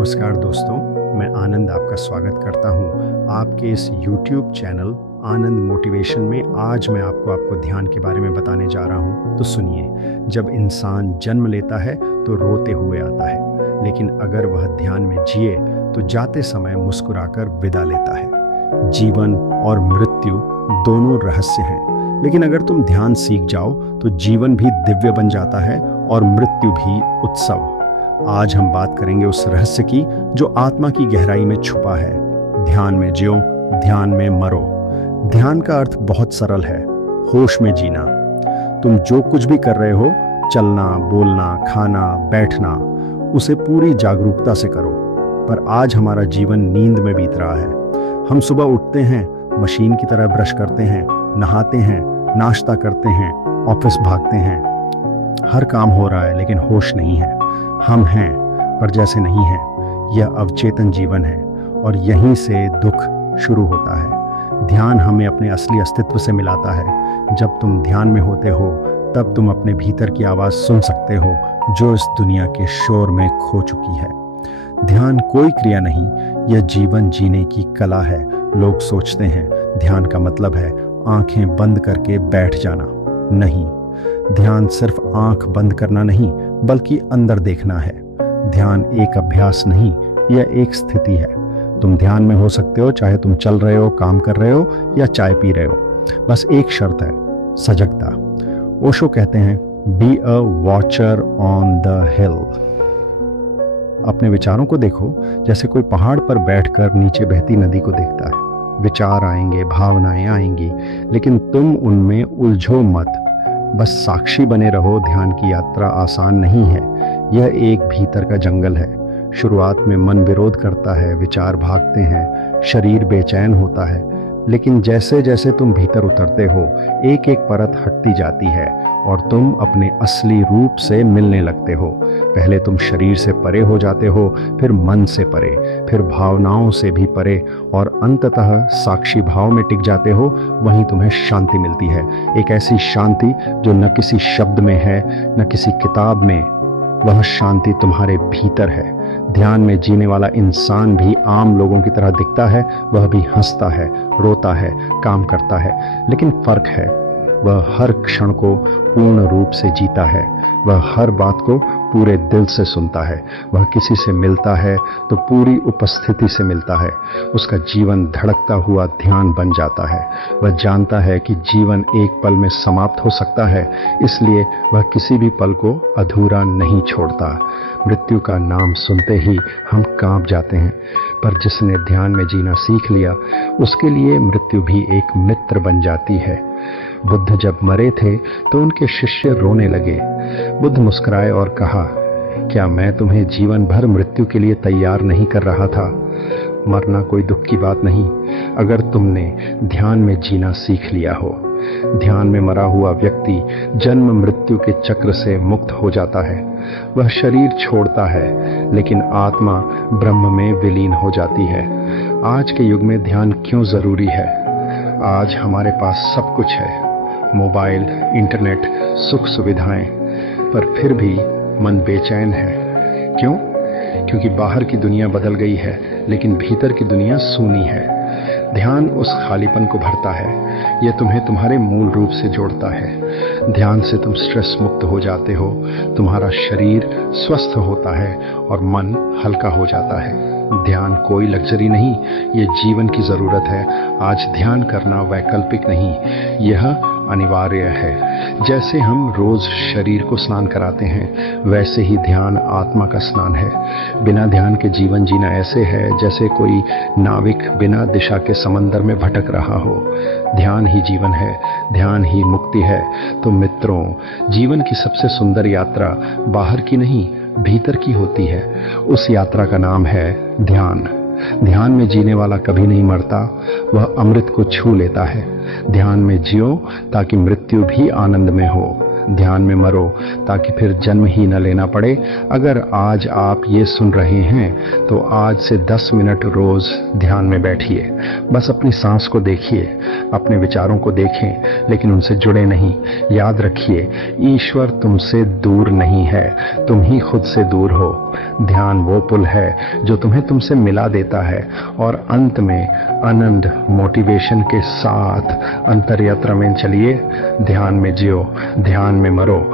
नमस्कार दोस्तों, मैं आनंद आपका स्वागत करता हूं आपके इस YouTube चैनल आनंद मोटिवेशन में। आज मैं आपको ध्यान के बारे में बताने जा रहा हूं। तो सुनिए, जब इंसान जन्म लेता है तो रोते हुए आता है, लेकिन अगर वह ध्यान में जिए तो जाते समय मुस्कुराकर विदा लेता है। जीवन और मृत्यु दोनों रहस्य हैं, लेकिन अगर तुम ध्यान सीख जाओ तो जीवन भी दिव्य बन जाता है और मृत्यु भी उत्सव। आज हम बात करेंगे उस रहस्य की जो आत्मा की गहराई में छुपा है। ध्यान में जियो, ध्यान में मरो। ध्यान का अर्थ बहुत सरल है, होश में जीना। तुम जो कुछ भी कर रहे हो, चलना, बोलना, खाना, बैठना, उसे पूरी जागरूकता से करो। पर आज हमारा जीवन नींद में बीत रहा है। हम सुबह उठते हैं, मशीन की तरह ब्रश करते हैं, नहाते हैं, नाश्ता करते हैं, ऑफिस भागते हैं। हर काम हो रहा है लेकिन होश नहीं है। हम हैं पर जैसे नहीं हैं। यह अवचेतन जीवन है और यहीं से दुख शुरू होता है। ध्यान हमें अपने असली अस्तित्व से मिलाता है। जब तुम ध्यान में होते हो तब तुम अपने भीतर की आवाज़ सुन सकते हो जो इस दुनिया के शोर में खो चुकी है। ध्यान कोई क्रिया नहीं, यह जीवन जीने की कला है। लोग सोचते हैं ध्यान का मतलब है आंखें बंद करके बैठ जाना। नहीं, ध्यान सिर्फ आंख बंद करना नहीं बल्कि अंदर देखना है। ध्यान एक अभ्यास नहीं, यह एक स्थिति है। तुम ध्यान में हो सकते हो चाहे तुम चल रहे हो, काम कर रहे हो या चाय पी रहे हो। बस एक शर्त है, सजगता। ओशो कहते हैं, be a watcher on the हिल। अपने विचारों को देखो जैसे कोई पहाड़ पर बैठकर नीचे बहती नदी को देखता है। विचार आएंगे, भावनाएं आएंगी, लेकिन तुम उनमें उलझो मत, बस साक्षी बने रहो। ध्यान की यात्रा आसान नहीं है, यह एक भीतर का जंगल है। शुरुआत में मन विरोध करता है, विचार भागते हैं, शरीर बेचैन होता है, लेकिन जैसे जैसे तुम भीतर उतरते हो एक एक परत हटती जाती है और तुम अपने असली रूप से मिलने लगते हो। पहले तुम शरीर से परे हो जाते हो, फिर मन से परे, फिर भावनाओं से भी परे और अंततः साक्षी भाव में टिक जाते हो। वहीं तुम्हें शांति मिलती है, एक ऐसी शांति जो न किसी शब्द में है न किसी किताब में। वह शांति तुम्हारे भीतर है। ध्यान में जीने वाला इंसान भी आम लोगों की तरह दिखता है। वह भी हंसता है, रोता है, काम करता है, लेकिन फर्क है, वह हर क्षण को पूर्ण रूप से जीता है। वह हर बात को पूरे दिल से सुनता है। वह किसी से मिलता है तो पूरी उपस्थिति से मिलता है। उसका जीवन धड़कता हुआ ध्यान बन जाता है। वह जानता है कि जीवन एक पल में समाप्त हो सकता है, इसलिए वह किसी भी पल को अधूरा नहीं छोड़ता। मृत्यु का नाम सुनते ही हम कांप जाते हैं, पर जिसने ध्यान में जीना सीख लिया उसके लिए मृत्यु भी एक मित्र बन जाती है। बुद्ध जब मरे थे तो उनके शिष्य रोने लगे। बुद्ध मुस्कुराए और कहा, क्या मैं तुम्हें जीवन भर मृत्यु के लिए तैयार नहीं कर रहा था? मरना कोई दुख की बात नहीं, अगर तुमने ध्यान में जीना सीख लिया हो। ध्यान में मरा हुआ व्यक्ति जन्म मृत्यु के चक्र से मुक्त हो जाता है। वह शरीर छोड़ता है लेकिन आत्मा ब्रह्म में विलीन हो जाती है। आज के युग में ध्यान क्यों जरूरी है? आज हमारे पास सब कुछ है, मोबाइल, इंटरनेट, सुख सुविधाएं, पर फिर भी मन बेचैन है। क्यों? क्योंकि बाहर की दुनिया बदल गई है लेकिन भीतर की दुनिया सूनी है। ध्यान उस खालीपन को भरता है, यह तुम्हें तुम्हारे मूल रूप से जोड़ता है। ध्यान से तुम स्ट्रेस मुक्त हो जाते हो, तुम्हारा शरीर स्वस्थ होता है और मन हल्का हो जाता है। ध्यान कोई लग्जरी नहीं, ये जीवन की ज़रूरत है। आज ध्यान करना वैकल्पिक नहीं, यह अनिवार्य है। जैसे हम रोज़ शरीर को स्नान कराते हैं, वैसे ही ध्यान आत्मा का स्नान है। बिना ध्यान के जीवन जीना ऐसे है जैसे कोई नाविक बिना दिशा के समंदर में भटक रहा हो। ध्यान ही जीवन है, ध्यान ही मुक्ति है। तो मित्रों, जीवन की सबसे सुंदर यात्रा बाहर की नहीं, भीतर की होती है। उस यात्रा का नाम है ध्यान। ध्यान में जीने वाला कभी नहीं मरता, वह अमृत को छू लेता है। ध्यान में जियो ताकि मृत्यु भी आनंद में हो। ध्यान में मरो, ताकि फिर जन्म ही न लेना पड़े। अगर आज आप ये सुन रहे हैं तो आज से 10 मिनट रोज ध्यान में बैठिए। बस अपनी सांस को देखिए, अपने विचारों को देखें, लेकिन उनसे जुड़े नहीं। याद रखिए, ईश्वर तुमसे दूर नहीं है, तुम ही खुद से दूर हो। ध्यान वो पुल है जो तुम्हें तुमसे मिला देता है, और अंत में आनंद मोटिवेशन के साथ अंतर यात्रा में चलिए। ध्यान में जियो, ध्यान में मरो।